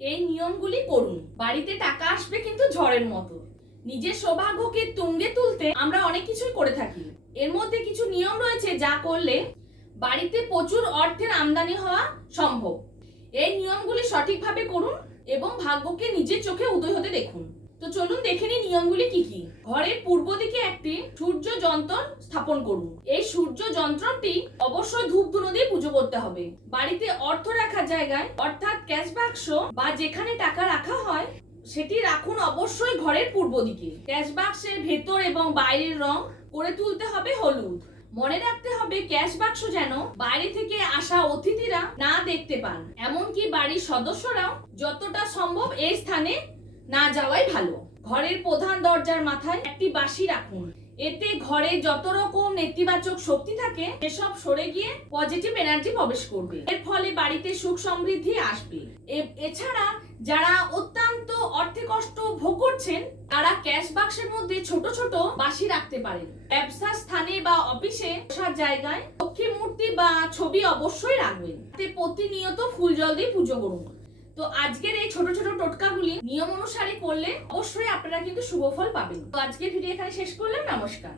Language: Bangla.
এই নিয়মগুলি করুন, বাড়িতে টাকা আসবে কিন্তু ঝড়ের মতো। নিজের সৌভাগ্যকে তুঙ্গে তুলতে আমরা অনেক কিছুই করে থাকি। এর মধ্যে কিছু নিয়ম রয়েছে যা করলে বাড়িতে প্রচুর অর্থের আমদানি হওয়া সম্ভব। এই নিয়মগুলি সঠিকভাবে করুন এবং ভাগ্যকে নিজের চোখে উদয় হতে দেখুন। তো চলুন দেখে নিই নিয়মগুলি কি কি। ঘরের পূর্ব দিকে একটি সূর্য যন্ত্র স্থাপন করুন। এই সূর্য যন্ত্রটি অবশ্যই ধূপ ধুনো দিয়ে পুজো করতে হবে। বাড়িতে অর্থ রাখার জায়গায় অর্থাৎ ক্যাশ বাক্স বা যেখানে টাকা রাখা হয় সেটি রাখুন অবশ্যই ঘরের পূর্ব দিকে। ক্যাশ বাক্সের ভেতর এবং বাইরের রং করে তুলতে হবে হলুদ। মনে রাখতে হবে ক্যাশ বাক্স যেন বাইরে থেকে আসা অতিথিরা না দেখতে পান, এমনকি বাড়ির সদস্যরাও যতটা সম্ভব এই স্থানে না যাওয়াই ভালো। ঘরের প্রধান দরজার মাথায় একটি বাঁশি রাখুন। এতে ঘরে যত রকম নেতিবাচক শক্তি থাকে সেসব সরে গিয়ে পজিটিভ এনার্জি প্রবেশ করবে। এর ফলে বাড়িতে সুখ সমৃদ্ধি আসবে। এছাড়া যারা অত্যন্ত অর্থে কষ্ট ভোগ করছেন তারা ক্যাশ বাক্সের মধ্যে ছোট ছোট বাঁশি রাখতে পারেন। ব্যবসার স্থানে বা অফিসে বসার জায়গায় লক্ষ্মী মূর্তি বা ছবি অবশ্যই রাখবেন। প্রতিনিয়ত ফুল জল দিয়ে পুজো করুন। তো আজকের এই ছোট ছোট টোটকাগুলি নিয়ম অনুসারে করলে অবশ্যই আপনারা কিন্তু শুভ ফল পাবেন। তো আজকের ভিডিও এখানে শেষ করলাম। নমস্কার।